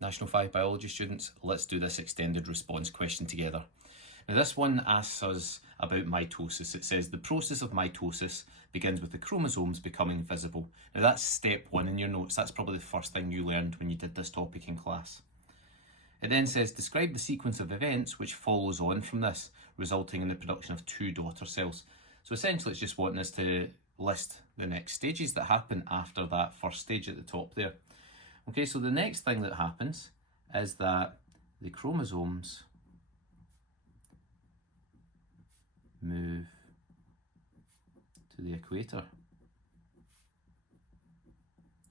National 5 Biology students, let's do this extended response question together. Now this one asks us about mitosis. It says the process of mitosis begins with the chromosomes becoming visible. Now that's step 1 in your notes. That's probably the first thing you learned when you did this topic in class. It then says describe the sequence of events which follows on from this, resulting in the production of 2 daughter cells. So essentially it's just wanting us to list the next stages that happen after that first stage at the top there. Okay, so the next thing that happens is that the chromosomes move to the equator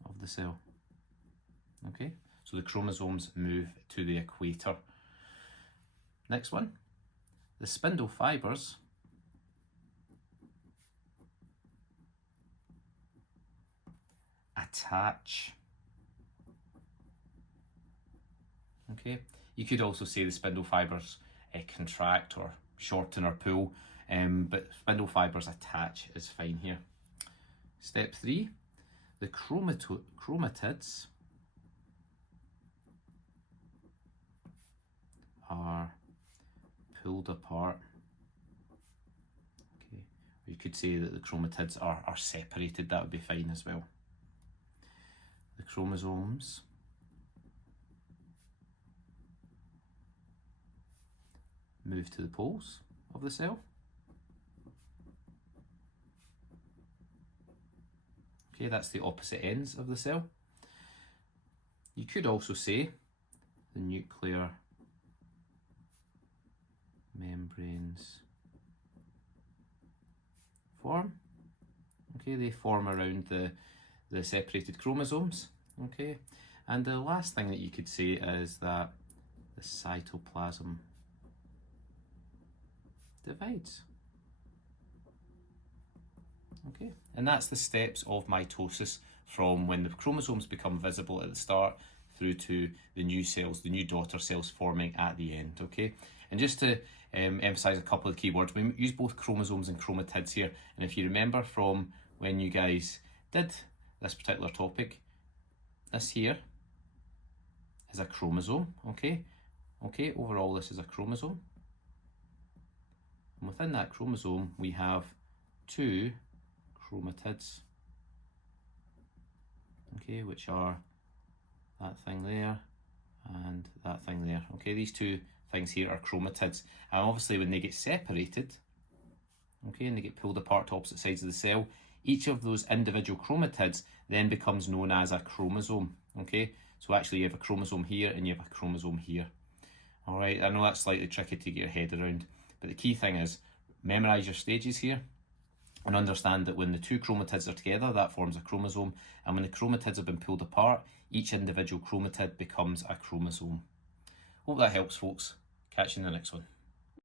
of the cell. Okay, so the chromosomes move to the equator. Next one, the spindle fibers attach. Okay, you could also say the spindle fibers contract or shorten or pull, but spindle fibers attach is fine here. Step 3, the chromatids are pulled apart. Okay, or you could say that the chromatids are separated, that would be fine as well. The chromosomes move to the poles of the cell. Okay, that's the opposite ends of the cell. You could also say the nuclear membranes form. Okay, they form around the separated chromosomes. Okay, and the last thing that you could say is that the cytoplasm divides. Okay, and that's the steps of mitosis from when the chromosomes become visible at the start through to the new cells, the new daughter cells forming at the end. Okay, and just to emphasize a couple of key words, we use both chromosomes and chromatids here, and if you remember from when you guys did this particular topic, this here is a chromosome. Okay, overall this is a chromosome. And within that chromosome, we have 2 chromatids, okay, which are that thing there and that thing there. Okay, these 2 things here are chromatids. And obviously when they get separated, okay, and they get pulled apart to opposite sides of the cell, each of those individual chromatids then becomes known as a chromosome. Okay, so actually you have a chromosome here and you have a chromosome here. All right, I know that's slightly tricky to get your head around, but the key thing is memorize your stages here and understand that when the 2 chromatids are together, that forms a chromosome, and when the chromatids have been pulled apart, each individual chromatid becomes a chromosome. Hope that helps, folks. Catch you in the next one.